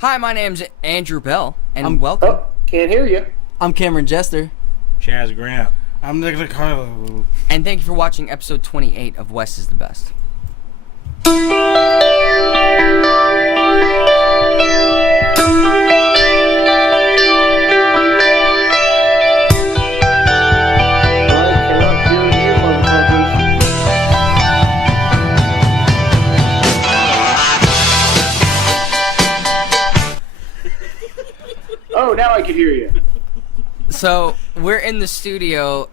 Hi, my name's Andrew Bell, and welcome. Oh, can't hear you. I'm Cameron Jester. Chaz Grant. I'm Nick Carlo. And thank you for watching episode 28 of West is the Best. Oh, now I can hear you. So, we're in the studio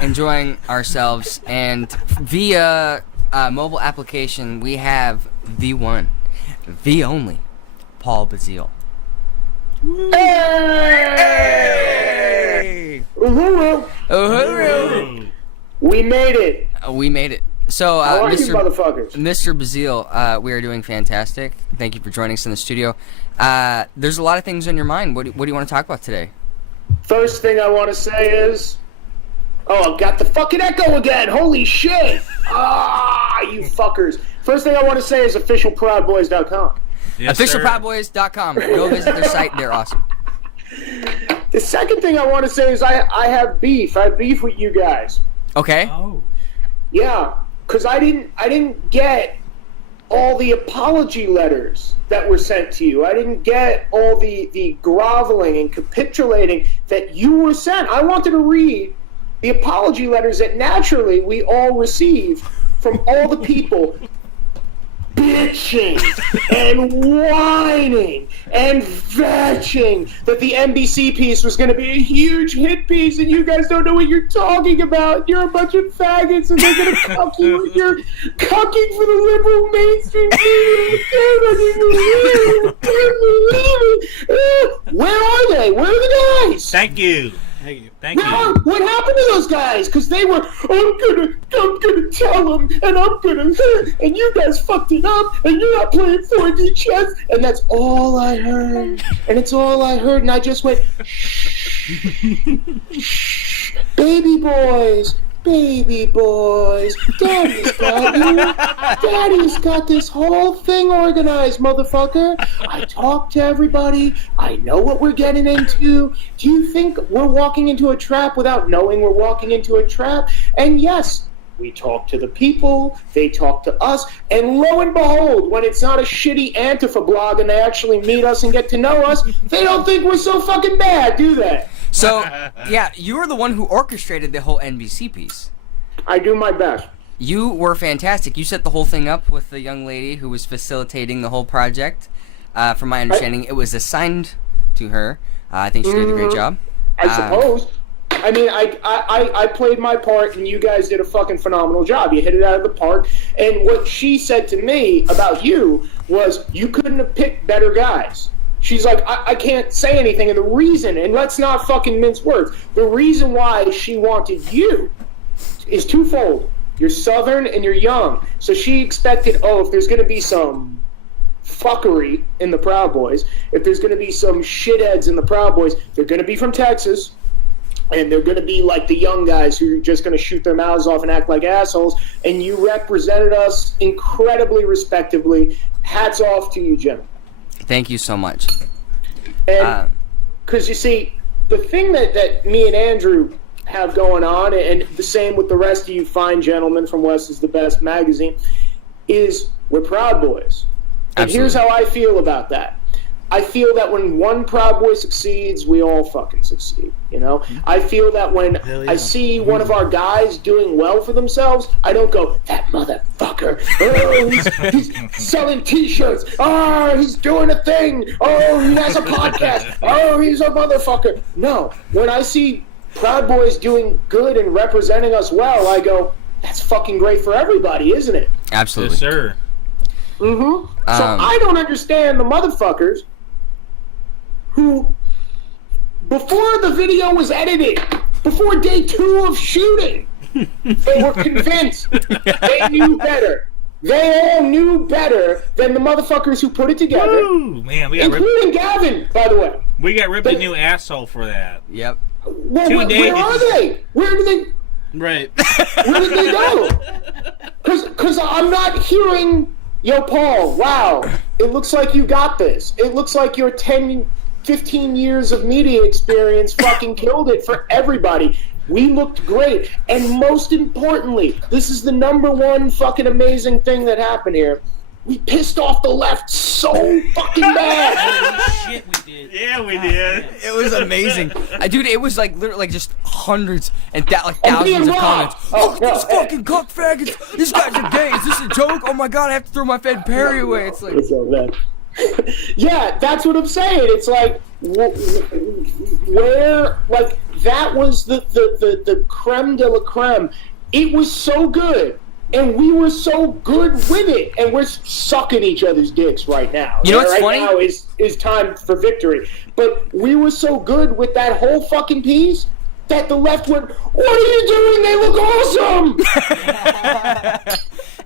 enjoying ourselves, and via mobile application, we have the one, the only, Pawl Bazile. Hey! Uhuru! Uhuru! We made it. We made it. So, How are you motherfuckers? Mr. Bazile, we are doing fantastic. Thank you for joining us in the studio. There's a lot of things on your mind. What do you want to talk about today? First thing I want to say is... Oh, I've got the fucking echo again! Holy shit! You fuckers. First thing I want to say is officialproudboys.com. Yes, Officialproudboys.com. Go visit their site. They're awesome. The second thing I want to say is I have beef. I have beef with you guys. Okay. Oh. Yeah, because I didn't get all the apology letters that were sent to you. I didn't get all the groveling and capitulating that you were sent. I wanted to read the apology letters that naturally we all receive from all the people bitching and whining and vetching that the NBC piece was going to be a huge hit piece and you guys don't know what you're talking about. You're a bunch of faggots and they're going to cuck you and you're cucking for the liberal mainstream media. Where are they? Where are the guys? Thank you. Thank you. What happened to those guys? Because they were, I'm gonna tell them, and I'm gonna, and you guys fucked it up, and you're not playing 4D chess, and that's all I heard, and it's all I heard, and I just went, shh, baby boys, Daddy's got you. Daddy's got this whole thing organized, motherfucker. I talked to everybody. I know what we're getting into. Do you think we're walking into a trap without knowing we're walking into a trap? And yes, we talk to the people. They talk to us. And lo and behold, when it's not a shitty Antifa blog and they actually meet us and get to know us, they don't think we're so fucking bad, do they? So, yeah, you were the one who orchestrated the whole NBC piece. I do my best. You were fantastic. You set the whole thing up with the young lady who was facilitating the whole project. From my understanding, it was assigned to her. I think she did a great job. I suppose. I mean, I played my part, and you guys did a fucking phenomenal job. You hit it out of the park. And what she said to me about you was, you couldn't have picked better guys. She's like, I can't say anything. And the reason, and let's not fucking mince words, the reason why she wanted you is twofold. You're Southern and you're young. So she expected, if there's going to be some fuckery in the Proud Boys, if there's going to be some shitheads in the Proud Boys, they're going to be from Texas. And they're going to be like the young guys who are just going to shoot their mouths off and act like assholes. And you represented us incredibly respectively. Hats off to you, Jim. Thank you so much. And because you see, the thing that me and Andrew have going on, and the same with the rest of you fine gentlemen from West is the Best magazine, is we're Proud Boys. And Absolutely. Here's how I feel about that. I feel that when one Proud Boy succeeds, we all fucking succeed, you know? I feel that when I see one of our guys doing well for themselves, I don't go, that motherfucker, he's selling t-shirts, he's doing a thing, he has a podcast, he's a motherfucker. No, when I see Proud Boys doing good and representing us well, I go, that's fucking great for everybody, isn't it? Absolutely. Yes, sir. Mm-hmm. So I don't understand the motherfuckers who, before the video was edited, before day 2 of shooting, they were convinced they knew better. They all knew better than the motherfuckers who put it together. Ooh, man, including Gavin, by the way. We got ripped a new asshole for that. Yep. Well, where are they? Where do they... Right. Where did they go? Because I'm not hearing Yo, Paul, wow, it looks like you got this. It looks like your 10, 15 years of media experience fucking killed it for everybody. We looked great. And most importantly, this is the number one fucking amazing thing that happened here. We pissed off the left so fucking bad. Holy shit, we did. Yeah, we did. It was amazing. Dude, it was like literally like just hundreds and thousands of comments. Look at these fucking cock faggots. These guys are gay. Is this a joke? Oh my god, I have to throw my Fed Perry away. It's like... Yeah, that's what I'm saying. It's like, where, like, that was the creme de la creme. It was so good. And we were so good with it, and we're sucking each other's dicks right now. You know what's right funny? Now is time for victory. But we were so good with that whole fucking piece that the left went, "What are you doing? They look awesome."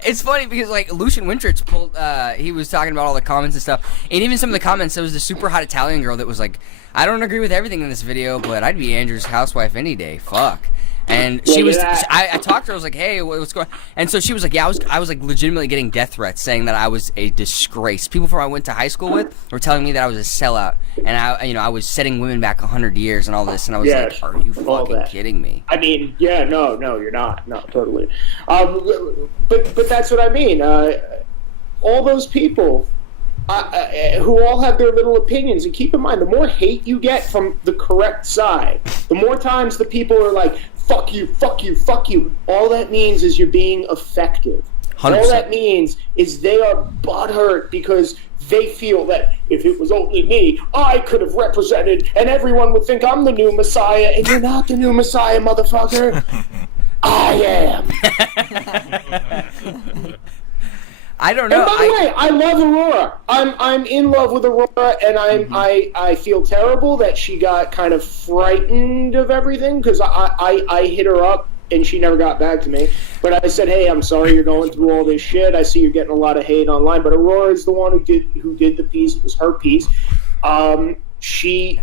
It's funny because like Lucian Wintrich pulled, he was talking about all the comments and stuff, and even some of the comments. There was the super hot Italian girl that was like, "I don't agree with everything in this video, but I'd be Andrew's housewife any day. Fuck." And she was, I talked to her, I was like, hey, what's going on? And so she was like, yeah, I was like legitimately getting death threats saying that I was a disgrace. People from I went to high school with were telling me that I was a sellout. And I was setting women back 100 years and all this. And I was like, are you fucking kidding me? I mean, yeah, no, you're not. No, totally. But that's what I mean. All those people who all have their little opinions. And keep in mind, the more hate you get from the correct side, the more times the people are like, fuck you, fuck you, fuck you. All that means is you're being effective. 100%. All that means is they are butthurt because they feel that if it was only me, I could have represented and everyone would think I'm the new Messiah, and you're not the new Messiah, motherfucker. I am. I don't know. And by the way, I love Aurora. I'm in love with Aurora, and I feel terrible that she got kind of frightened of everything because I hit her up and she never got back to me. But I said, hey, I'm sorry you're going through all this shit. I see you're getting a lot of hate online. But Aurora is the one who did the piece. It was her piece. She,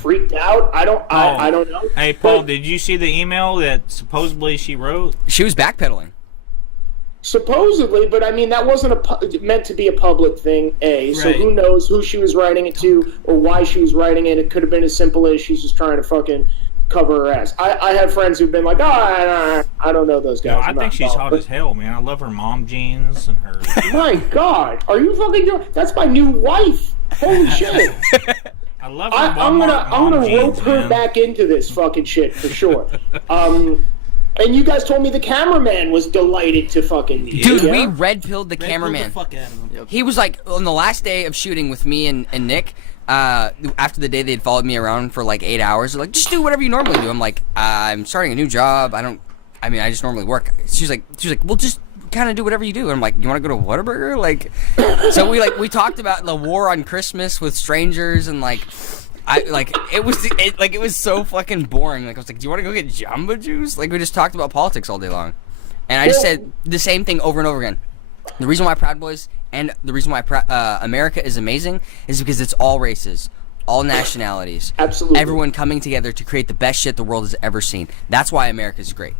freaked out. I don't know. Hey, Paul, did you see the email that supposedly she wrote? She was backpedaling. Supposedly, but I mean, that wasn't meant to be a public thing, so Right. who knows who she was writing it to or why she was writing it. It could have been as simple as she's just trying to fucking cover her ass. I have friends who've been like, I don't know those guys. No, I think she's hot as hell, man. I love her mom jeans and her... My God, are you fucking doing... That's my new wife. Holy shit. I love her I'm gonna rope jeans, her man. back into this fucking shit for sure. And you guys told me the cameraman was delighted to fucking... Dude, yeah? we red-pilled the Red cameraman. the fuck out of him. He was like, on the last day of shooting with me and Nick, after the day they'd followed me around for like 8 hours, they're like, just do whatever you normally do. I'm like, I'm starting a new job. I just normally work. She was like, well, just kind of do whatever you do. And I'm like, you want to go to Whataburger? Like, so we talked about the war on Christmas with strangers and like, it was so fucking boring. Like I was like, do you want to go get Jamba Juice? Like we just talked about politics all day long, and I just said the same thing over and over again. The reason why Proud Boys and the reason why America is amazing is because it's all races, all nationalities, Absolutely. everyone coming together to create the best shit the world has ever seen. That's why America is great.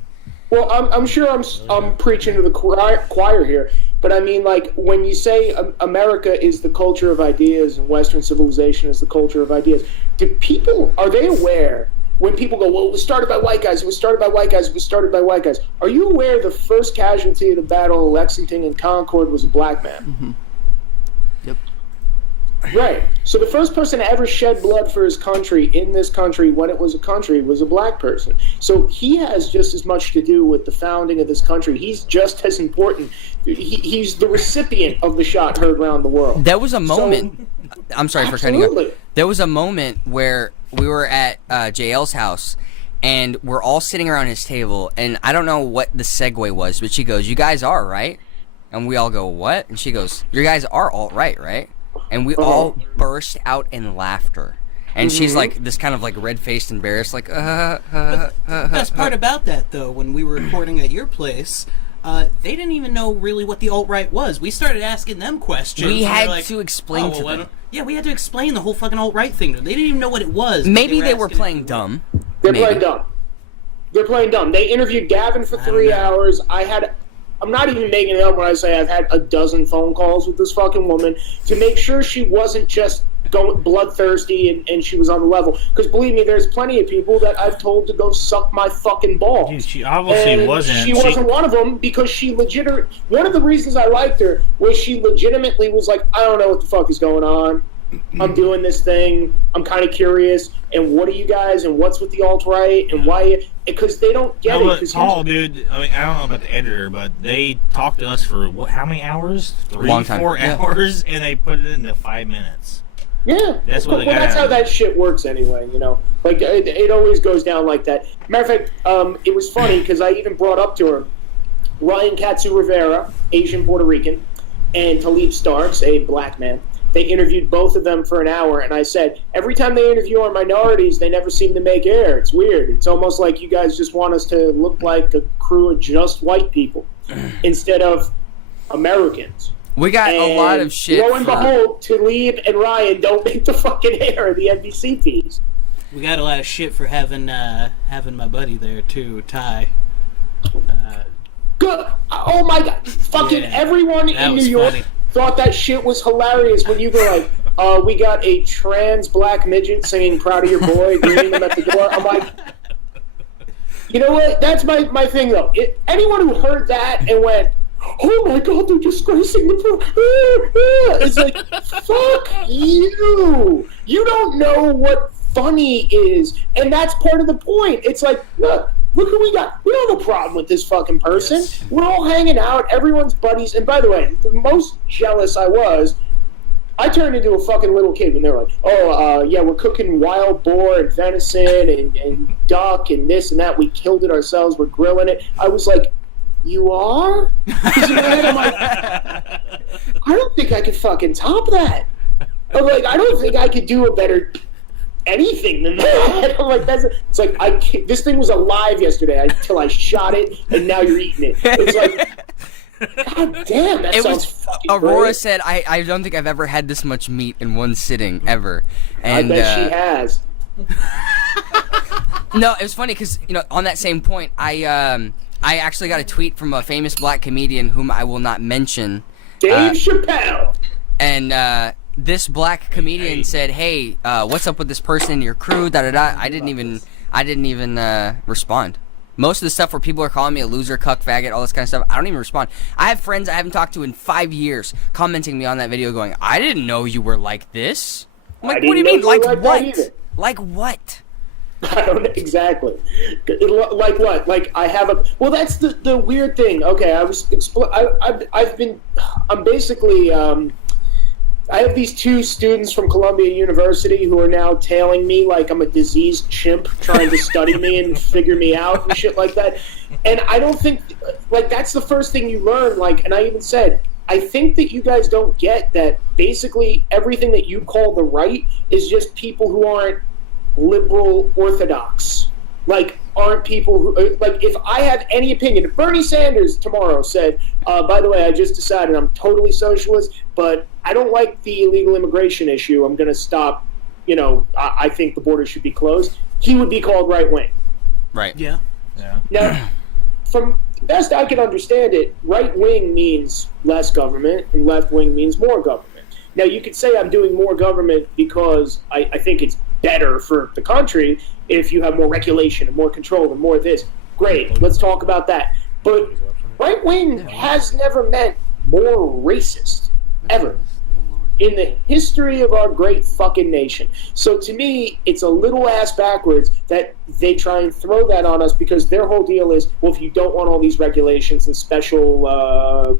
Well, I'm sure I'm preaching to the choir here, but I mean, like, when you say America is the culture of ideas and Western civilization is the culture of ideas, are they aware when people go, well, it was started by white guys, it was started by white guys, it was started by white guys, are you aware the first casualty of the Battle of Lexington and Concord was a black man? Mm-hmm. Yep. Right. So the first person to ever shed blood for his country in this country when it was a country was a black person. So he has just as much to do with the founding of this country. He's just as important. He's the recipient of the shot heard around the world. There was a moment. I'm sorry for cutting you Absolutely. off. There was a moment where we were at JL's house, and we're all sitting around his table, and I don't know what the segue was, but she goes, "You guys are right," and we all go, "What?" And she goes, "You guys are all right, right?" And we all burst out in laughter. And she's like this kind of like red-faced, embarrassed, like, The best part about that, though, when we were recording at your place, they didn't even know really what the alt-right was. We started asking them questions. We and had they're like, to explain to them. Yeah, we had to explain the whole fucking alt-right thing to them. They didn't even know what it was. Maybe they were asking playing us. dumb. They're Maybe. playing dumb. They're playing dumb. They interviewed Gavin for 3 hours. I had I'm not even making it up when I say I've had a dozen phone calls with this fucking woman to make sure she wasn't just going bloodthirsty and she was on the level. Because believe me, there's plenty of people that I've told to go suck my fucking balls. Dude, she obviously and wasn't. She wasn't one of them because one of the reasons I liked her was she legitimately was like, I don't know what the fuck is going on. I'm doing this thing. I'm kind of curious. And what are you guys? And what's with the alt-right? And why? Because they don't get it. But Paul, dude, I mean, I don't know about the editor, but they talked to us for how many hours? 3, Long time. 4 hours, and they put it into 5 minutes. Yeah, that's what. That's how that shit works anyway. You know, like it always goes down like that. Matter of fact, it was funny because I even brought up to her Ryan Katsu Rivera, Asian Puerto Rican, and Talib Starks, a black man. They interviewed both of them for an hour, and I said, every time they interview our minorities, they never seem to make air. It's weird. It's almost like you guys just want us to look like a crew of just white people instead of Americans. We got a lot of shit. Lo and behold, Talib and Ryan don't make the fucking air of the NBC fees. We got a lot of shit for having my buddy there too, Ty. Good. Oh my god! Fucking everyone in New York thought that shit was hilarious when you go like, we got a trans black midget singing "Proud of Your Boy," greeting them at the door. I'm like, you know what? That's my thing though. Anyone who heard that and went, oh my god, they're disgracing the it's like, fuck you. You don't know what funny is, and that's part of the point. It's like, look who we got. We don't have a problem with this fucking person. Yes. We're all hanging out. Everyone's buddies. And by the way, the most jealous I was, I turned into a fucking little kid when they were like, yeah, we're cooking wild boar and venison and duck and this and that. We killed it ourselves. We're grilling it. I was like, you are? Because in my head, I'm like, I don't think I could fucking top that. I'm like, I don't think I could do a better anything than that. I'm like, it's like, this thing was alive yesterday until I shot it, and now you're eating it. It's like, god damn, that sounds fucking Aurora great. said, I don't think I've ever had this much meat in one sitting, ever. And, I bet she has. No, it was funny, because, on that same point, I actually got a tweet from a famous black comedian whom I will not mention. Dave Chappelle! And, this black comedian said, "Hey, what's up with this person in your crew?" Da da da. I didn't even respond. Most of the stuff where people are calling me a loser, cuck, faggot, all this kind of stuff, I don't even respond. I have friends I haven't talked to in 5 years commenting me on that video, going, "I didn't know you were like this." I'm like, what do you mean? Like what? Like what? I don't know exactly. Like what? Like I have a. Well, that's the weird thing. Okay, I'm basically. I have these 2 students from Columbia University who are now tailing me like I'm a diseased chimp trying to study me and figure me out and shit like that. And I don't think, like, that's the first thing you learn, like, and I even said, I think that you guys don't get that basically everything that you call the right is just people who aren't liberal orthodox. Like, aren't people who, like, if I have any opinion, if Bernie Sanders tomorrow said, by the way, I just decided I'm totally socialist, but I don't like the illegal immigration issue, I'm going to stop, I think the border should be closed, he would be called right-wing. Right. Yeah. Now, from the best I can understand it, right-wing means less government, and left-wing means more government. Now, you could say I'm doing more government because I think it's better for the country if you have more regulation and more control and more of this. Great, let's talk about that. But right-wing has never meant more racist, ever, in the history of our great fucking nation. So to me, it's a little ass backwards that they try and throw that on us because their whole deal is, well, if you don't want all these regulations and special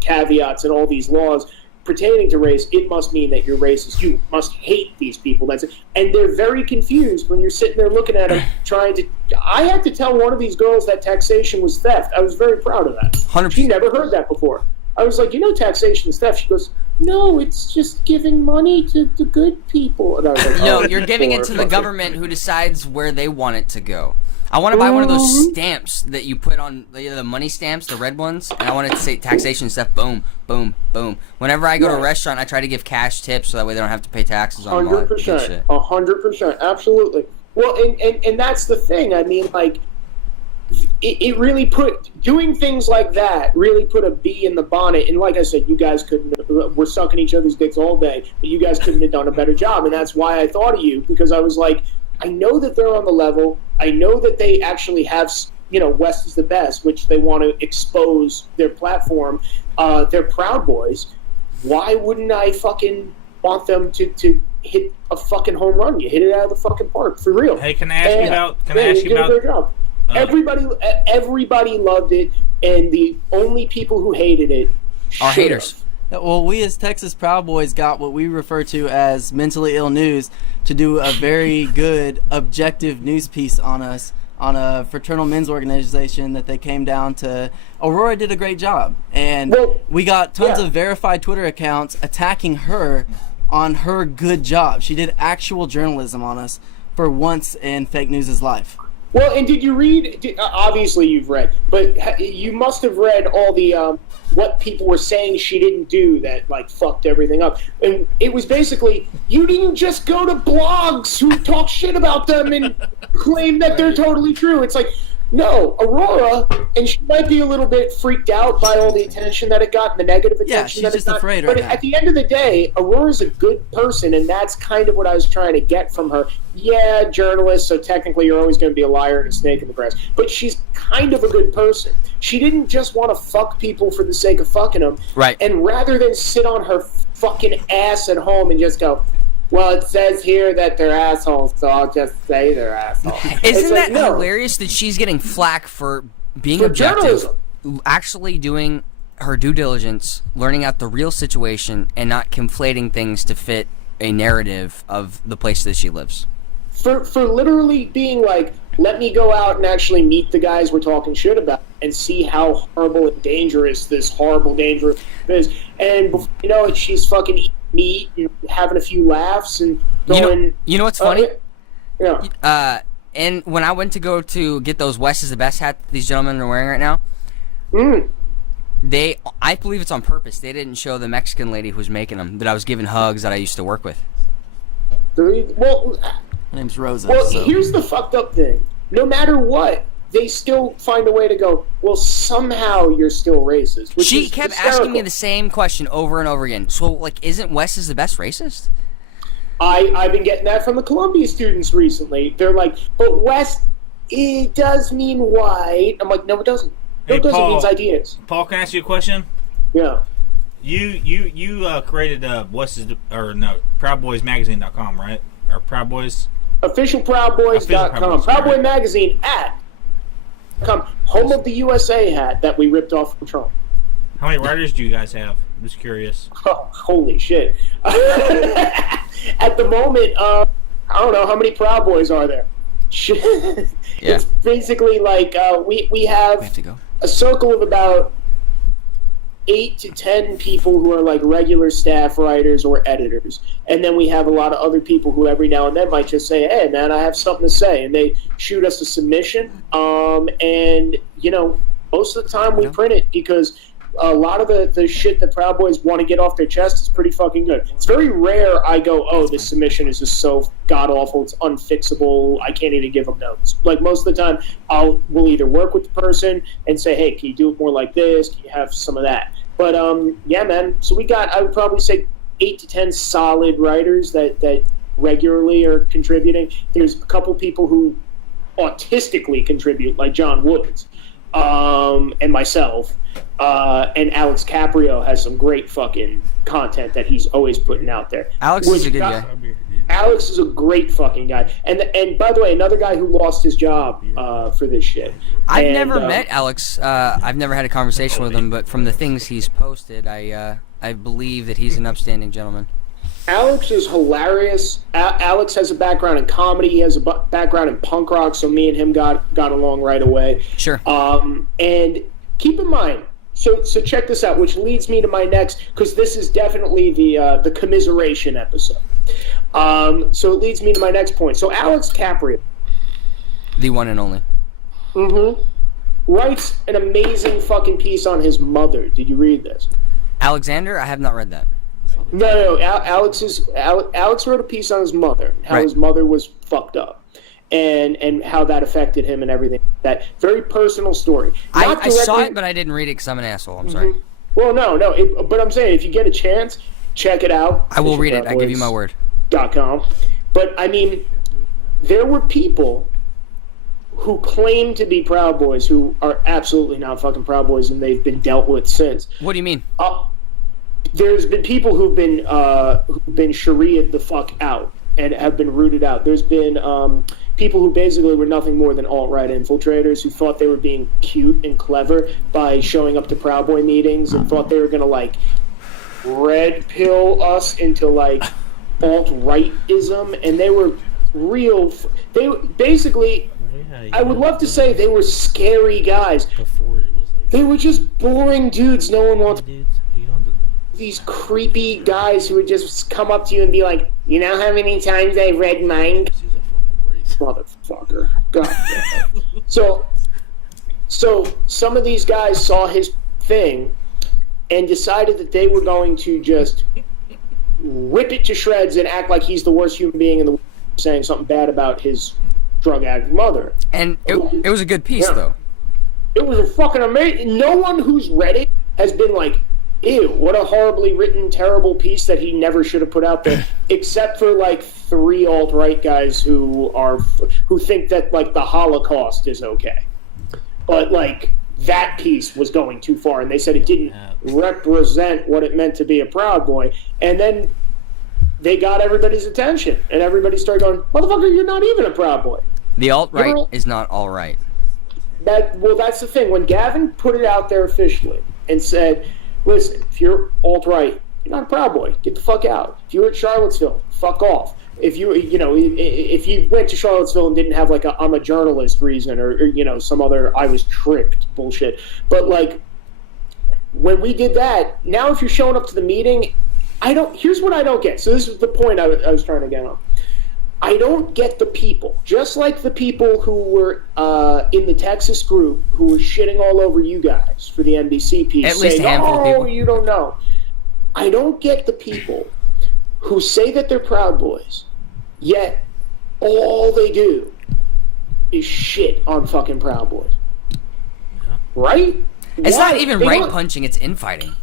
caveats and all these laws pertaining to race, it must mean that you're racist. You must hate these people. That's it. And they're very confused when you're sitting there looking at them trying to... I had to tell one of these girls that taxation was theft. I was very proud of that. 100%. She never heard that before. I was like, taxation is theft. She goes, no, it's just giving money to the good people. And I was like, no, you're giving it to the government who decides where they want it to go. I want to buy one of those stamps that you put on the money stamps, the red ones, and I want it to say taxation stuff. Boom, boom, boom. Whenever I go to a restaurant, I try to give cash tips so that way they don't have to pay taxes on all that good shit. 100%, absolutely. Well, and that's the thing. I mean, like, it really doing things like that really put a bee in the bonnet. And like I said, you guys we're sucking each other's dicks all day, but you guys couldn't have done a better job. And that's why I thought of you, because I was like, I know that they're on the level. I know that they actually have, West is the best, which they want to expose their platform. They're Proud Boys. Why wouldn't I fucking want them to hit a fucking home run? You hit it out of the fucking park, for real. Hey, can I ask you about? Great job. Everybody loved it, and the only people who hated it are haters. Well, we as Texas Proud Boys got what we refer to as mentally ill news to do a very good objective news piece on us, on a fraternal men's organization that they came down to. Aurora did a great job, and we got tons of verified Twitter accounts attacking her on her good job. She did actual journalism on us for once in fake news' life. Well, and did you read? Obviously, you've read, but you must have read all the what people were saying she didn't do that fucked everything up. And it was basically, you didn't just go to blogs who talk shit about them and claim that they're totally true. It's like, no, Aurora, and she might be a little bit freaked out by all the attention that it got and the negative attention. Yeah, she's just afraid right now. But at the end of the day, Aurora's a good person, and that's kind of what I was trying to get from her. Yeah, journalist, so technically you're always going to be a liar and a snake in the grass. But she's kind of a good person. She didn't just want to fuck people for the sake of fucking them. Right. And rather than sit on her fucking ass at home and just go, well, it says here that they're assholes, so I'll just say they're assholes. Isn't that hilarious that she's getting flack for being objective, journalism, actually doing her due diligence, learning out the real situation, and not conflating things to fit a narrative of the place that she lives? For literally being like, let me go out and actually meet the guys we're talking shit about and see how horrible and dangerous this horrible, dangerous is. And before you know it, she's fucking eating meat and having a few laughs and going... You know what's funny? Yeah. And when I went to go to get those West is the Best hat that these gentlemen are wearing right now, I believe it's on purpose. They didn't show the Mexican lady who was making them, that I was giving hugs, that I used to work with. Well... Her name's Rosa. Well, here's the fucked up thing. No matter what, they still find a way to go, well, somehow you're still racist. She kept asking me the same question over and over again. So, isn't West is the best racist? I've been getting that from the Columbia students recently. They're like, but West, it does mean white. I'm like, no, it doesn't. No, it doesn't. It means ideas. Paul, can I ask you a question? Yeah. You created ProudBoysMagazine.com, right? Or Proud Boys? Officialproudboys.com. Proud Boy Magazine home of the USA hat that we ripped off from Trump. How many writers do you guys have? I'm just curious. Oh, holy shit. At the moment, I don't know, how many Proud Boys are there? It's basically we have a circle of about 8 to 10 people who are regular staff writers or editors, and then we have a lot of other people who every now and then might just say, hey man, I have something to say, and they shoot us a submission, and most of the time we print it, because a lot of the shit that Proud Boys want to get off their chest is pretty fucking good. It's very rare I go, oh, this submission is just so god-awful, it's unfixable, I can't even give them notes. Most of the time, we'll either work with the person and say, hey, can you do it more like this? Can you have some of that? But, yeah, man, so we got, I would probably say, 8 to 10 solid writers that regularly are contributing. There's a couple people who autistically contribute, like John Woods, and myself. And Alex Caprio has some great fucking content that he's always putting out there. Alex is a good guy. Alex is a great fucking guy. And by the way, another guy who lost his job for this shit. I've never met Alex. I've never had a conversation with him, but from the things he's posted, I believe that he's an upstanding gentleman. Alex is hilarious. Alex has a background in comedy. He has a background in punk rock, so me and him got along right away. Sure. And keep in mind, so check this out, which leads me to my next, because this is definitely the commiseration episode. So it leads me to my next point. So Alex Caprio, the one and only, writes an amazing fucking piece on his mother. Did you read this? Alexander? I have not read that. No. Alex wrote a piece on his mother, how his mother was fucked up. and how that affected him and everything. That very personal story. I saw it, but I didn't read it because I'm an asshole. I'm sorry. Well, no. But I'm saying, if you get a chance, check it out. I will read it. I give you my word. .com. But I mean, there were people who claim to be Proud Boys who are absolutely not fucking Proud Boys, and they've been dealt with since. What do you mean? There's been people who've been Sharia'd the fuck out and have been rooted out. There's been people who basically were nothing more than alt-right infiltrators who thought they were being cute and clever by showing up to Proud Boy meetings and thought they were gonna like red pill us into like alt-rightism, and they were real. They basically, I would love to say they were scary guys. Before it was like, They were just boring dudes. No one wants dudes, you don't. these creepy guys who would just come up to you and be like, "You know how many times I read Mind?" She's a fucking race. Motherfucker. God damn it. So some of these guys saw his thing and decided that they were going to just rip it to shreds and act like he's the worst human being in the world, saying something bad about his drug addict mother. And it was a good piece, though. It was a fucking amazing. No one who's read it has been like, ew, what a horribly written, terrible piece that he never should have put out there, except for like 3 alt-right guys who think that like the Holocaust is okay. But like that piece was going too far, and they said it didn't represent what it meant to be a Proud Boy. And then they got everybody's attention, and everybody started going, "Motherfucker, you're not even a Proud Boy." The alt-right is not all right. That's the thing. When Gavin put it out there officially and said, "Listen, if you're alt-right, you're not a Proud Boy. Get the fuck out. If you're at Charlottesville, fuck off. If if you went to Charlottesville and didn't have like a I'm a journalist reason or some other I was tricked bullshit." But like when we did that, now if you're showing up to the meeting, here's what I don't get. So this is the point I was trying to get on. I don't get the people, just like the people who were in the Texas group who were shitting all over you guys for the NBC piece. At least a handful of people. You don't know. I don't get the people who say that they're Proud Boys, yet all they do is shit on fucking Proud Boys. Right? It's not even right punching, it's infighting.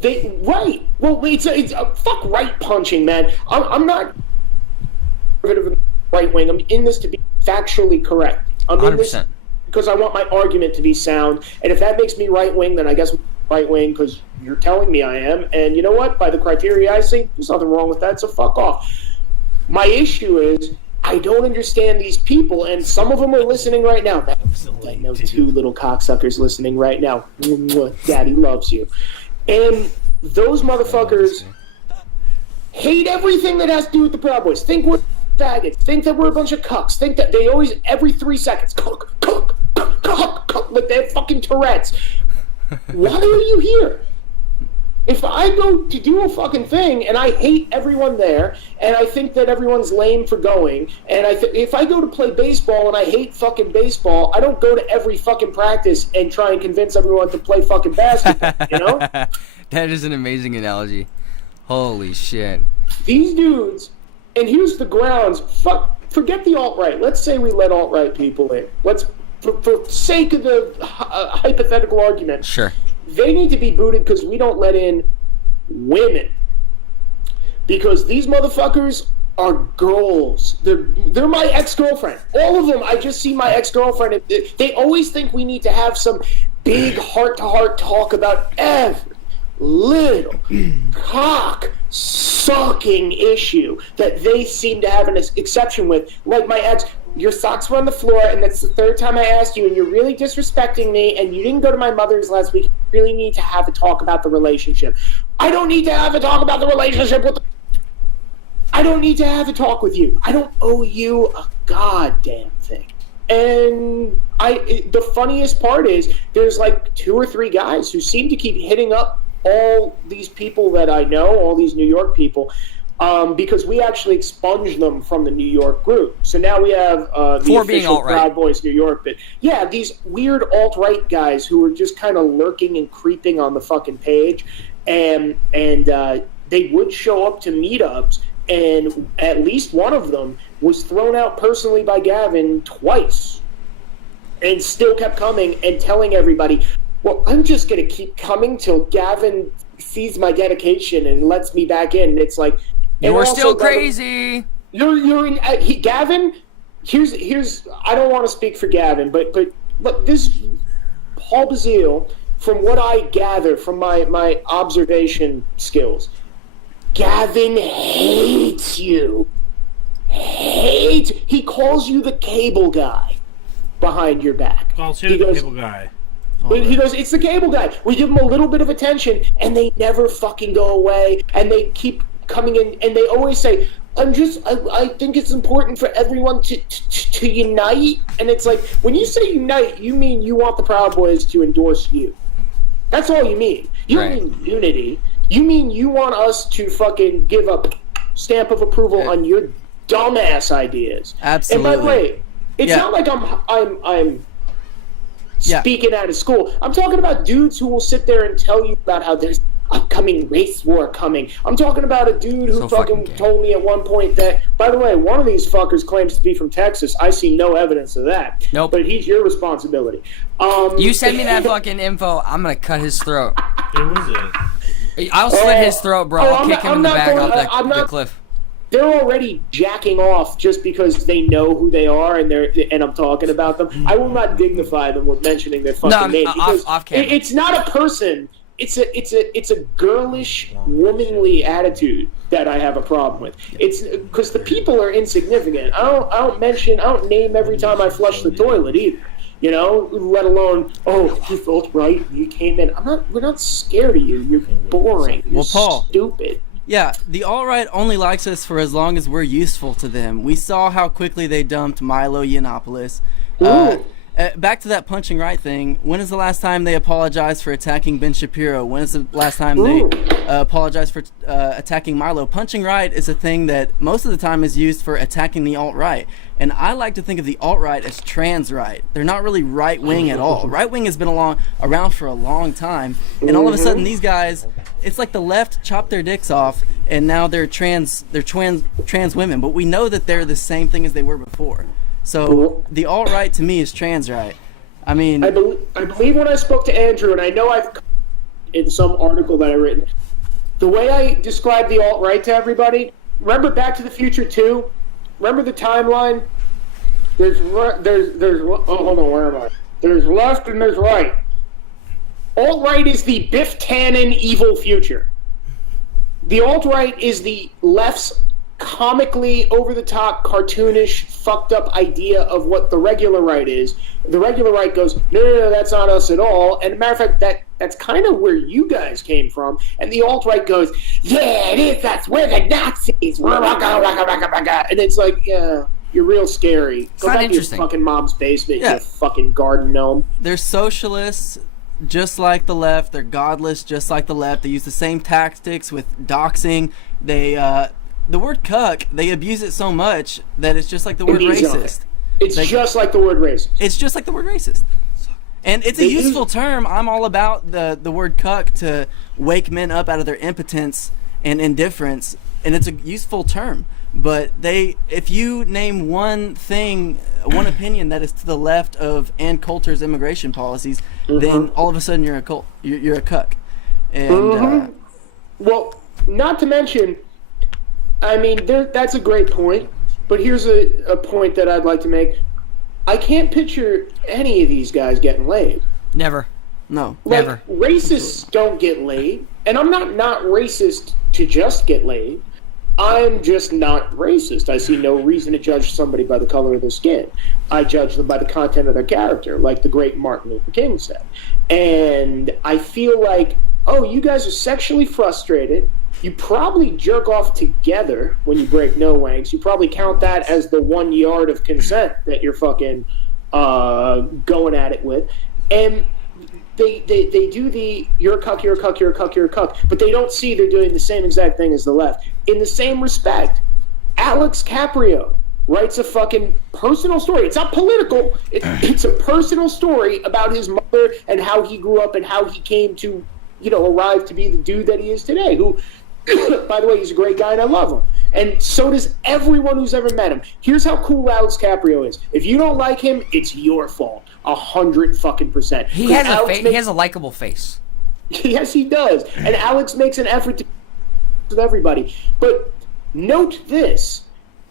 Right. Well, it's fuck right punching, man. I'm not right wing. I'm in this to be factually correct. I'm 100%. in this because I want my argument to be sound. And if that makes me right wing, then I guess I'm right wing because you're telling me I am. And you know what? By the criteria I see, there's nothing wrong with that. So fuck off. My issue is I don't understand these people, and some of them are listening right now. I know 2 little cocksuckers listening right now. Daddy loves you. And those motherfuckers hate everything that has to do with the Proud Boys. Think we're faggots. Think that we're a bunch of cucks. Think that they always, every 3 seconds, cuck, like they have fucking Tourette's. Why are you here? If I go to do a fucking thing and I hate everyone there and I think that everyone's lame for going, and if I go to play baseball and I hate fucking baseball, I don't go to every fucking practice and try and convince everyone to play fucking basketball, you know? That is an amazing analogy. Holy shit. These dudes, and here's the grounds, forget the alt-right. Let's say we let alt-right people in. For sake of the hypothetical argument. Sure. They need to be booted because we don't let in women. Because these motherfuckers are girls. They're my ex-girlfriend. All of them, I just see my ex-girlfriend. They always think we need to have some big heart-to-heart talk about every little cock-sucking issue that they seem to have an exception with. Like my ex, your socks were on the floor, and that's the 3rd time I asked you, and you're really disrespecting me, and you didn't go to my mother's last week. You really need to have a talk about the relationship. I don't need to have a talk about the relationship with I don't need to have a talk with you. I don't owe you a goddamn thing. And the funniest part is there's like 2 or 3 guys who seem to keep hitting up all these people that I know, all these New York people, because we actually expunged them from the New York group. So now we have the official Proud Boys New York. But yeah, these weird alt-right guys who are just kind of lurking and creeping on the fucking page, and they would show up to meetups, and at least one of them was thrown out personally by Gavin twice and still kept coming and telling everybody, well, I'm just going to keep coming till Gavin sees my dedication and lets me back in. And it's like... You're still crazy. You're in... Gavin, here's... I don't want to speak for Gavin, but look, this... Pawl Bazile, from what I gather from my observation skills, Gavin hates you. He calls you the cable guy behind your back. Calls who the cable guy? He goes, it's the cable guy. We give them a little bit of attention, and they never fucking go away, and they keep coming in, and they always say, I think it's important for everyone to unite. And it's like, when you say unite, you mean you want the Proud Boys to endorse you. That's all you mean. You don't mean unity. You mean you want us to fucking give a stamp of approval on your dumbass ideas. Absolutely. And by the way, it's not like I'm speaking out of school. I'm talking about dudes who will sit there and tell you about how there's upcoming race war coming. I'm talking about a dude who fucking told me at one point that, by the way, one of these fuckers claims to be from Texas. I see no evidence of that. Nope. But he's your responsibility. You send me that fucking info, I'm gonna cut his throat. Who was it? I'll slit his throat, bro. I'll kick him in the back off the cliff. They're already jacking off just because they know who they are and I'm talking about them. I will not dignify them with mentioning their fucking name because off camera. It's not a person. It's a girlish, womanly attitude that I have a problem with. It's because the people are insignificant. I don't name every time I flush the toilet either. You know, let alone, you felt right, you came in. We're not scared of you. You're boring. You're Paul, stupid. Yeah, the alt-right only likes us for as long as we're useful to them. We saw how quickly they dumped Milo Yiannopoulos. Back to that punching right thing. When is the last time they apologized for attacking Ben Shapiro? When is the last time they apologized for attacking Milo? Punching right is a thing that most of the time is used for attacking the alt-right. And I like to think of the alt-right as trans-right. They're not really right-wing at all. Right-wing has been around for a long time. And all of a sudden these guys, it's like the left chopped their dicks off and now they're trans women. But we know that they're the same thing as they were before. So the alt-right to me is trans-right. I mean... I believe when I spoke to Andrew, and I know I've in some article that I've written, the way I describe the alt-right to everybody, remember Back to the Future 2? Remember the timeline? There's hold on, where am I? There's left and there's right. Alt-right is the Biff Tannen evil future. The alt-right is the left's comically over-the-top, cartoonish, fucked-up idea of what the regular right is. The regular right goes, no, that's not us at all. And as a matter of fact, that's kind of where you guys came from. And the alt-right goes, yeah, it is, that's where the Nazis. And it's like, yeah, you're real scary. Go back to your fucking mom's basement, you fucking garden gnome. They're socialists, just like the left. They're godless, just like the left. They use the same tactics with doxing. The word cuck, they abuse it so much that it's just like the word racist. It's just like the word racist. It's just like the word racist. And it's a useful term. I'm all about the word cuck to wake men up out of their impotence and indifference, and it's a useful term. But if you name one thing, one opinion that is to the left of Ann Coulter's immigration policies, then all of a sudden you're a cuck. And well, not to mention, I mean, that's a great point, but here's a point that I'd like to make. I can't picture any of these guys getting laid. Never. No. Never. Racists don't get laid, and I'm not racist to just get laid. I'm just not racist. I see no reason to judge somebody by the color of their skin. I judge them by the content of their character, like the great Martin Luther King said. And I feel like, you guys are sexually frustrated. You probably jerk off together when you break no wanks. You probably count that as the 1 yard of consent that you're fucking going at it with. And they do the you're a cuck, you're a cuck, you're a cuck, you're a cuck, but they don't see they're doing the same exact thing as the left. In the same respect, Alex Caprio writes a fucking personal story. It's not political. It's a personal story about his mother and how he grew up and how he came to, arrive to be the dude that he is today, who, by the way, he's a great guy and I love him. And so does everyone who's ever met him. Here's how cool Alex Caprio is. If you don't like him, it's your fault. 100%. He has a likable face. Yes, he does. And Alex makes an effort to with everybody. But note this.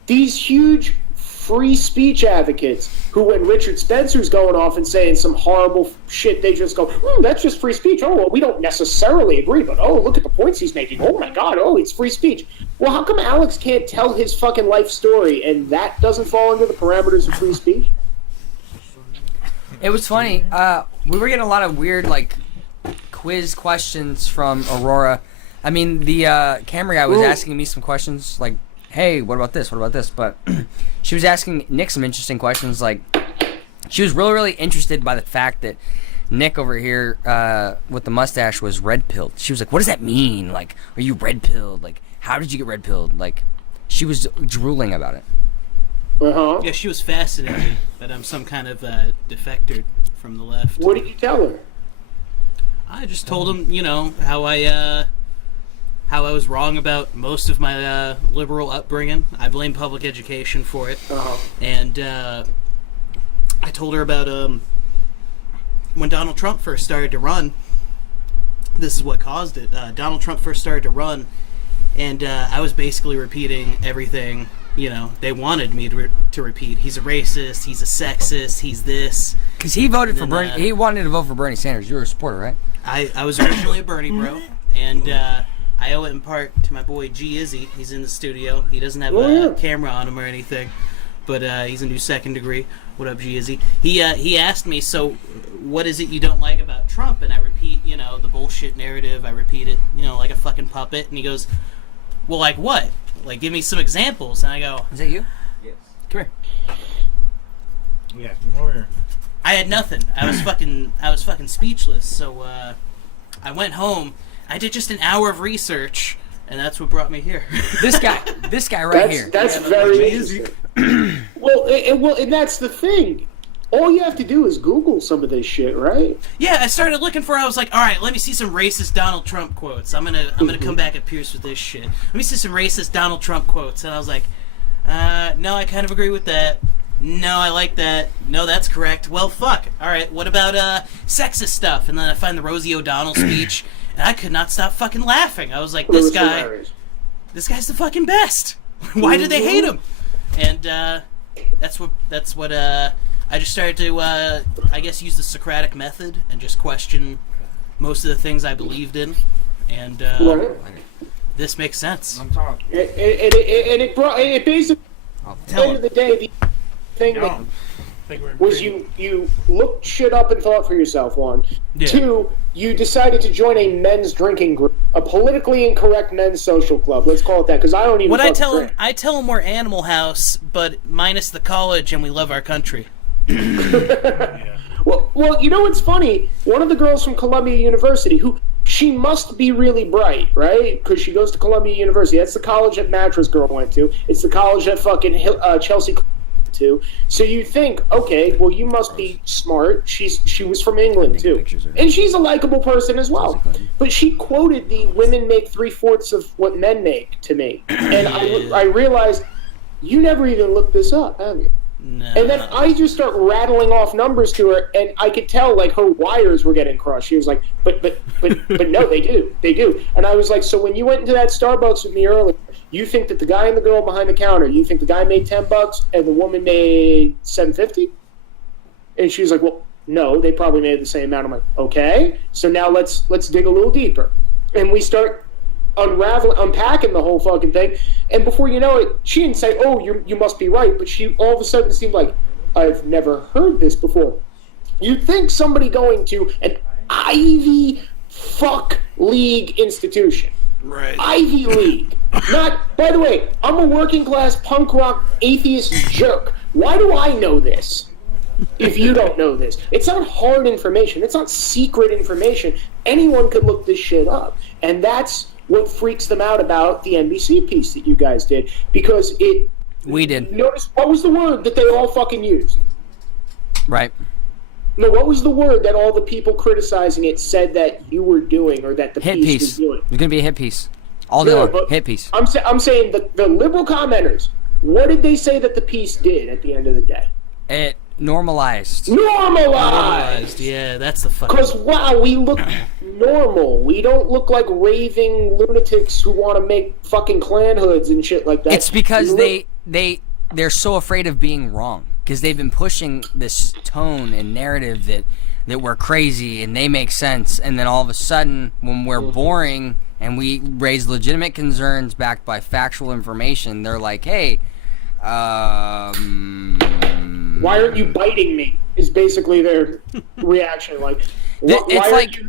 These huge free speech advocates who, when Richard Spencer's going off and saying some horrible shit, they just go, that's just free speech. Oh, well, we don't necessarily agree, but look at the points he's making. Oh, my God. Oh, it's free speech. Well, how come Alex can't tell his fucking life story and that doesn't fall under the parameters of free speech? It was funny. We were getting a lot of weird, like, quiz questions from Aurora. I mean, the camera guy was asking me some questions, like, hey, what about this? What about this? But she was asking Nick some interesting questions. Like, she was really, really interested by the fact that Nick over here with the mustache was red-pilled. She was like, what does that mean? Like, are you red-pilled? Like, how did you get red-pilled? Like, she was drooling about it. Uh-huh. Yeah, she was fascinated that I'm some kind of defector from the left. What did you tell her? I just told him, how I was wrong about most of my liberal upbringing. I blame public education for it. Uh-huh. And I told her about when Donald Trump first started to run. This is what caused it. Donald Trump first started to run, and I was basically repeating everything, they wanted me to repeat. He's a racist, he's a sexist, he's this. Because he voted for Bernie. He wanted to vote for Bernie Sanders. You were a supporter, right? I was originally a Bernie bro, and I owe it in part to my boy G Izzy. He's in the studio. He doesn't have a camera on him or anything, but he's a new second degree. What up, G Izzy? He asked me, so what is it you don't like about Trump? And I repeat, the bullshit narrative. I repeat it, like a fucking puppet. And he goes, well, like what? Like, give me some examples. And I go, is that you? Yes. Come here. Yeah, come over here. I had nothing. I was fucking speechless. So I went home. I did just an hour of research, and that's what brought me here. This guy right here. That's very easy. Well, and that's the thing. All you have to do is Google some of this shit, right? Yeah, I started looking for. I was like, all right, let me see some racist Donald Trump quotes. I'm gonna come back at Pierce with this shit. Let me see some racist Donald Trump quotes, and I was like, no, I kind of agree with that. No, I like that. No, that's correct. Well, fuck. All right, what about sexist stuff? And then I find the Rosie O'Donnell speech, and I could not stop fucking laughing. I was like, this guy's the fucking best. Why do they hate him? And that's what I just started to I guess use the Socratic method and just question most of the things I believed in, and this makes sense. I'm talking. It basically, at the end of the day, the thing was you looked shit up and thought for yourself, one. Yeah. Two, you decided to join a men's drinking group, a politically incorrect men's social club. Let's call it that, because I don't even. What I tell him, we're Animal House, but minus the college, and we love our country. Yeah. Well, you know what's funny? One of the girls from Columbia University, she must be really bright, right? Because she goes to Columbia University. That's the college that Mattress Girl went to. It's the college that fucking Chelsea went to. So you think, okay, well, you must be smart. She was from England too, and she's a likable person as well. But she quoted the "women make 3/4 of what men make" to me, and I realized you never even looked this up, have you? No. And then I just start rattling off numbers to her, and I could tell like her wires were getting crushed. She was like, "But no, they do." And I was like, "So when you went into that Starbucks with me earlier, you think that the guy and the girl behind the counter, you think the guy made $10 and the woman made $7.50?" And she was like, "Well, no, they probably made the same amount." I'm like, "Okay, so now let's dig a little deeper," and we start unpacking the whole fucking thing, and before you know it, she didn't say, "Oh, you must be right," but she all of a sudden seemed like, "I've never heard this before." You'd think somebody going to an Ivy fuck league institution, right? Ivy League. Not, by the way, I'm a working class punk rock atheist jerk. Why do I know this? If you don't know this, it's not hard information. It's not secret information. Anyone could look this shit up, and that's what freaks them out about the NBC piece that you guys did, because we did. Notice, what was the word that they all fucking used? Right. No, what was the word that all the people criticizing it said that you were doing, or that the hit piece was doing? It's gonna be a hit piece. All day No, long. but Hit piece. I'm saying the liberal commenters. What did they say that the piece did at the end of the day? It normalized. Normalized. Yeah, that's the fucking. Because wow, we look normal. We don't look like raving lunatics who want to make fucking Klan hoods and shit like that. It's because We look- they're so afraid of being wrong because they've been pushing this tone and narrative that we're crazy and they make sense, and then all of a sudden when we're boring and we raise legitimate concerns backed by factual information, they're like, hey, why aren't you biting me? Is basically their reaction. Like, it's like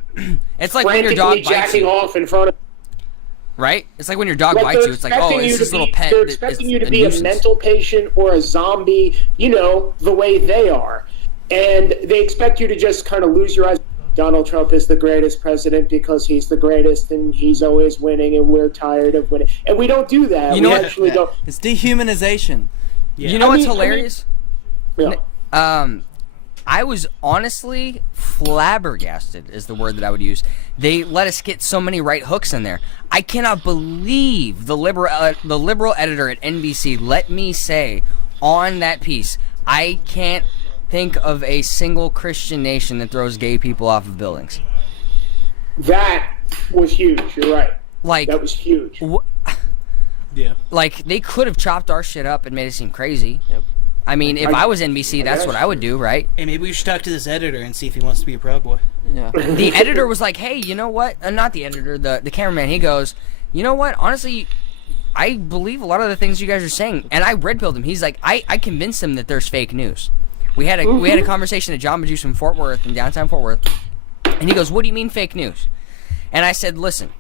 it's like when your dog bites jacking you, off in front of. right? It's like when your dog Like bites you. It's like, oh, expecting it's you this to little be- pet. They're that expecting is you to a be a nuisance. mental patient or a zombie, the way they are, and they expect you to just kind of lose your eyes. Donald Trump is the greatest president because he's the greatest and he's always winning, and we're tired of winning. And we don't do that. You know we what? actually don't. It's dehumanization. Yeah. You know what's I mean- hilarious? Yeah. I was honestly flabbergasted is the word that I would use. They let us get so many right hooks in there. I cannot believe the liberal editor at NBC let me say on that piece, I can't think of a single Christian nation that throws gay people off of buildings. That was huge. You're right. Like, That was huge. Yeah. like they could have chopped our shit up and made it seem crazy. Yep. I mean, if I was NBC, that's what I would do, right? Hey, maybe we should talk to this editor and see if he wants to be a Proud Boy. Yeah. The editor was like, hey, you know what? Not the editor, the cameraman. He goes, you know what? Honestly, I believe a lot of the things you guys are saying. And I red-pilled him. He's like, I convinced him that there's fake news. We had a conversation at John Bejuice in Fort Worth, in downtown Fort Worth. And he goes, what do you mean fake news? And I said, listen.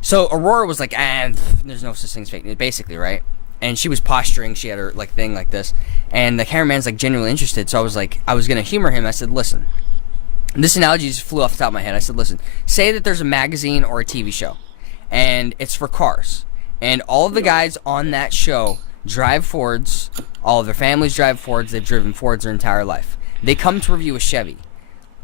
So Aurora was like, there's no such thing as fake news, basically, right? And she was posturing. She had her thing like this. And the cameraman's like genuinely interested. So I was like, I was going to humor him. I said, listen. And this analogy just flew off the top of my head. I said, listen, say that there's a magazine or a TV show. And it's for cars. And all of the guys on that show drive Fords. All of their families drive Fords. They've driven Fords their entire life. They come to review a Chevy.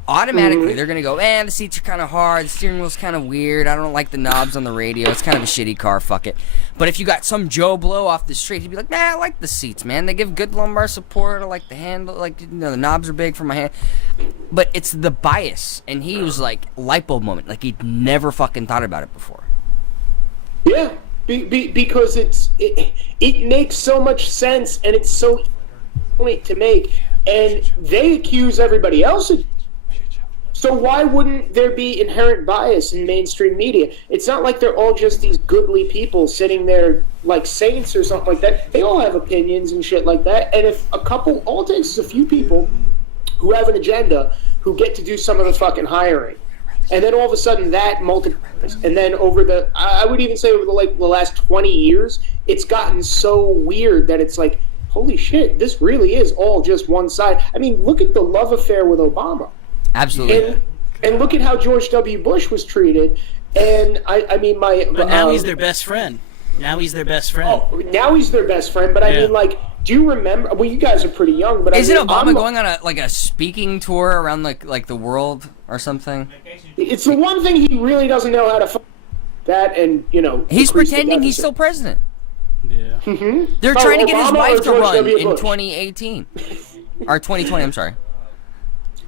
Automatically, they're going to go, the seats are kind of hard, the steering wheel's kind of weird, I don't like the knobs on the radio, it's kind of a shitty car, fuck it. But if you got some Joe Blow off the street, he'd be like, I like the seats, man. They give good lumbar support, I like the handle, the knobs are big for my hand. But it's the bias. And he was like, light bulb moment, like he'd never fucking thought about it before. Yeah, because it makes so much sense, and it's so point to make, and they accuse everybody else of. So why wouldn't there be inherent bias in mainstream media? It's not like they're all just these goodly people sitting there like saints or something like that. They all have opinions and shit like that. And if all it takes is a few people who have an agenda who get to do some of the fucking hiring. And then all of a sudden that multiplies. And then I would even say over the last 20 years, it's gotten so weird that it's like, holy shit, this really is all just one side. I mean, look at the love affair with Obama. Absolutely. And look at how George W. Bush was treated. And I mean, But now he's their best friend. Now he's their best friend. Oh, now he's their best friend. But I mean, like, do you remember? Well, you guys are pretty young, but Isn't I mean, Obama going on a speaking tour around like the world or something? It's the one thing he really doesn't know how to. That and He's decrease the pretending he's deficit. still president. Yeah. They're trying to get his Obama wife or to George run W. in Bush? 2018 or 2020. I'm sorry.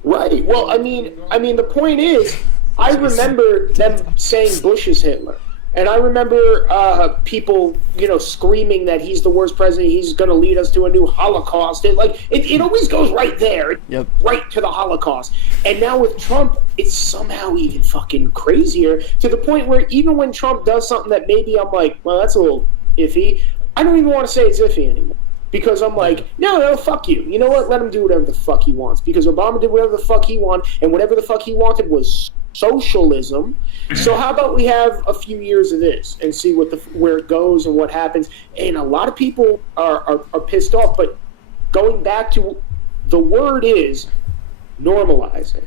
Right. Well, I mean, the point is, I remember them saying Bush is Hitler, and I remember people, screaming that he's the worst president. He's going to lead us to a new Holocaust. It always goes right there, Yep. right to the Holocaust. And now with Trump, it's somehow even fucking crazier to the point where even when Trump does something that maybe I'm like, well, that's a little iffy. I don't even want to say it's iffy anymore. Because I'm like, no, fuck you. You know what? Let him do whatever the fuck he wants. Because Obama did whatever the fuck he wanted, and whatever the fuck he wanted was socialism. So how about we have a few years of this and see where it goes and what happens? And a lot of people are pissed off. But going back to the word is normalizing.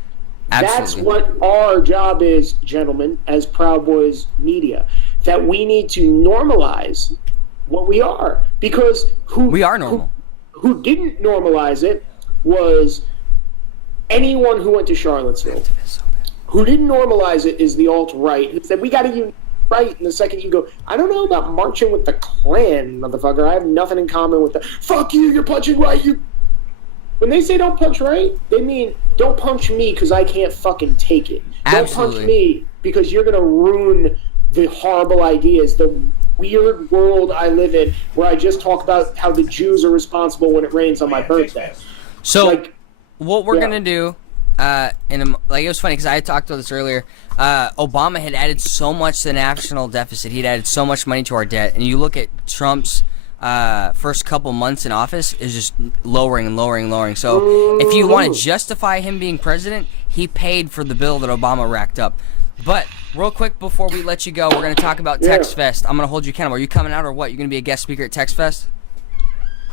Absolutely. That's what our job is, gentlemen, as Proud Boys Media. That we need to normalize what we are, because We are normal. Who didn't normalize it was anyone who went to Charlottesville. Who didn't normalize it is the alt-right, who said we got to right, and the second you go, I don't know about marching with the Klan, motherfucker. I have nothing in common with the. Fuck you! You're punching right. You. When they say don't punch right, they mean don't punch me because I can't fucking take it. Absolutely. Don't punch me because you're gonna ruin the horrible ideas, the weird world I live in, where I just talk about how the Jews are responsible when it rains on my birthday. So, what we're gonna do, it was funny because I had talked about this earlier. Obama had added so much to the national deficit. He'd added so much money to our debt, and you look at Trump's first couple months in office is just lowering and lowering and lowering. So, if you want to justify him being president, he paid for the bill that Obama racked up. But real quick before we let you go, we're gonna talk about Tex Fest. I'm gonna hold you accountable. Are you coming out or what? You gonna be a guest speaker at Tex Fest?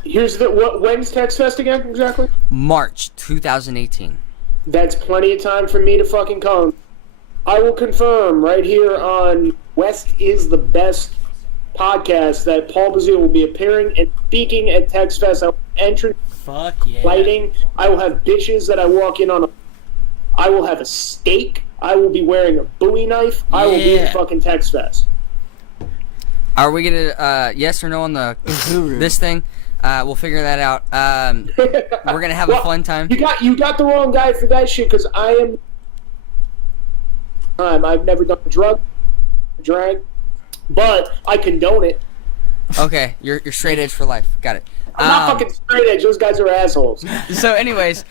When's Tex Fest again, exactly? March 2018. That's plenty of time for me to fucking come. I will confirm right here on West is the Best podcast that Pawl Bazile will be appearing and speaking at Tex Fest. I will enter lighting. I will have bitches that I walk in on. I will have a steak. I will be wearing a Bowie knife. I will be at fucking Tex Fest. Are we gonna yes or no on the this thing? We'll figure that out. We're gonna have a fun time. You got the wrong guy for that shit because I am. I've never done drag, but I condone it. Okay, you're straight edge for life. Got it. I'm not fucking straight edge. Those guys are assholes. So, anyways,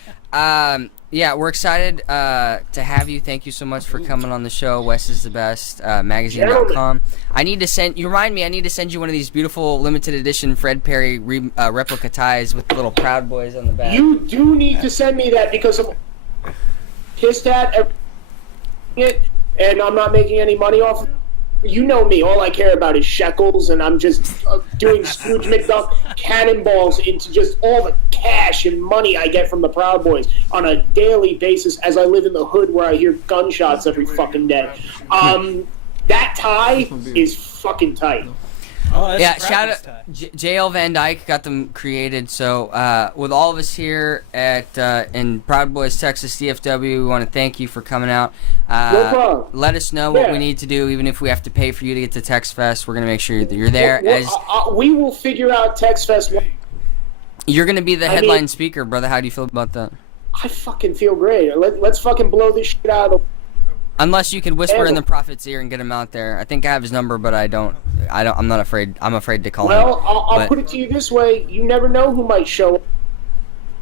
yeah, we're excited to have you. Thank you so much for coming on the show. West is the Best, magazine.com. I need to send you one of these beautiful limited edition Fred Perry replica ties with the little Proud Boys on the back. You do need to send me that because I'm pissed at it, and I'm not making any money off of it. You know me. All I care about is shekels, and I'm just doing Scrooge McDuck cannonballs into just all the cash and money I get from the Proud Boys on a daily basis as I live in the hood where I hear gunshots every fucking day. That tie is fucking tight. Oh, yeah, shout out JL Van Dyke got them created. So with all of us here at in Proud Boys Texas DFW, we want to thank you for coming out. No problem. Let us know what we need to do, even if we have to pay for you to get to Tex Fest. We're gonna make sure that you're there. We will figure out Tex Fest. You're gonna be the headline speaker, brother. How do you feel about that? I fucking feel great. Let's fucking blow this shit out of the. Unless you could whisper in the prophet's ear and get him out there. I think I have his number, but I'm not afraid. I'm afraid to call him. Well, I'll put it to you this way: you never know who might show up,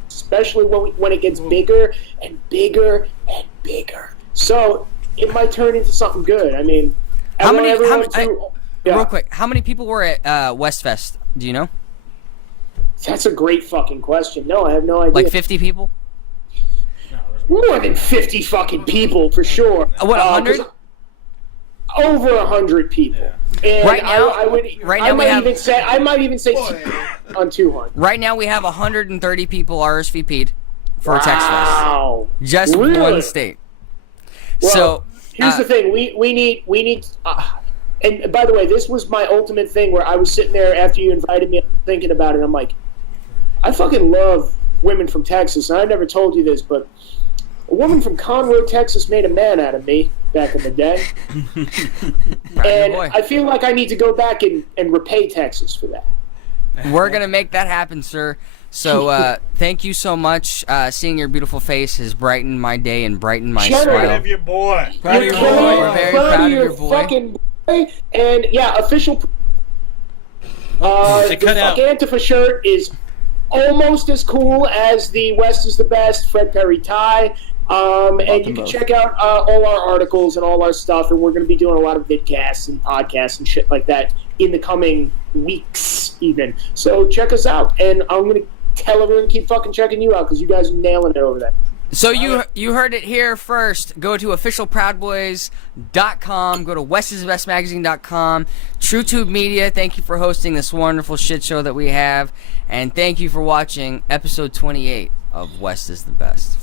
especially when it gets bigger and bigger and bigger. So it might turn into something good. I mean, real quick, how many people were at Westfest? Do you know? That's a great fucking question. No, I have no idea. Like 50 people? More than 50 fucking people, for sure. What, 100? Over 100 people. And right now, I might even say on 200. Right now, we have 130 people RSVP'd for Tex Fest. Wow. Just one state. Well, so here's the thing: we need. And by the way, this was my ultimate thing where I was sitting there after you invited me, thinking about it. I'm like, I fucking love women from Texas, and I never told you this, but a woman from Conroe, Texas made a man out of me back in the day. And I feel like I need to go back and repay Texas for that. We're going to make that happen, sir. So thank you so much. Seeing your beautiful face has brightened my day and brightened my smile. Proud of your boy. Proud of your boy. We're very proud of your boy. Fucking boy. And yeah, official. The fuck Antifa shirt is almost as cool as the West is the Best Fred Perry tie. And you can check out all our articles and all our stuff, and we're going to be doing a lot of vidcasts and podcasts and shit like that in the coming weeks even. So check us out, and I'm going to tell everyone to keep fucking checking you out because you guys are nailing it over there. So you heard it here first. Go to officialproudboys.com. Go to westisthebestmagazine.com. TrueTube Media, thank you for hosting this wonderful shit show that we have. And thank you for watching episode 28 of West is the Best.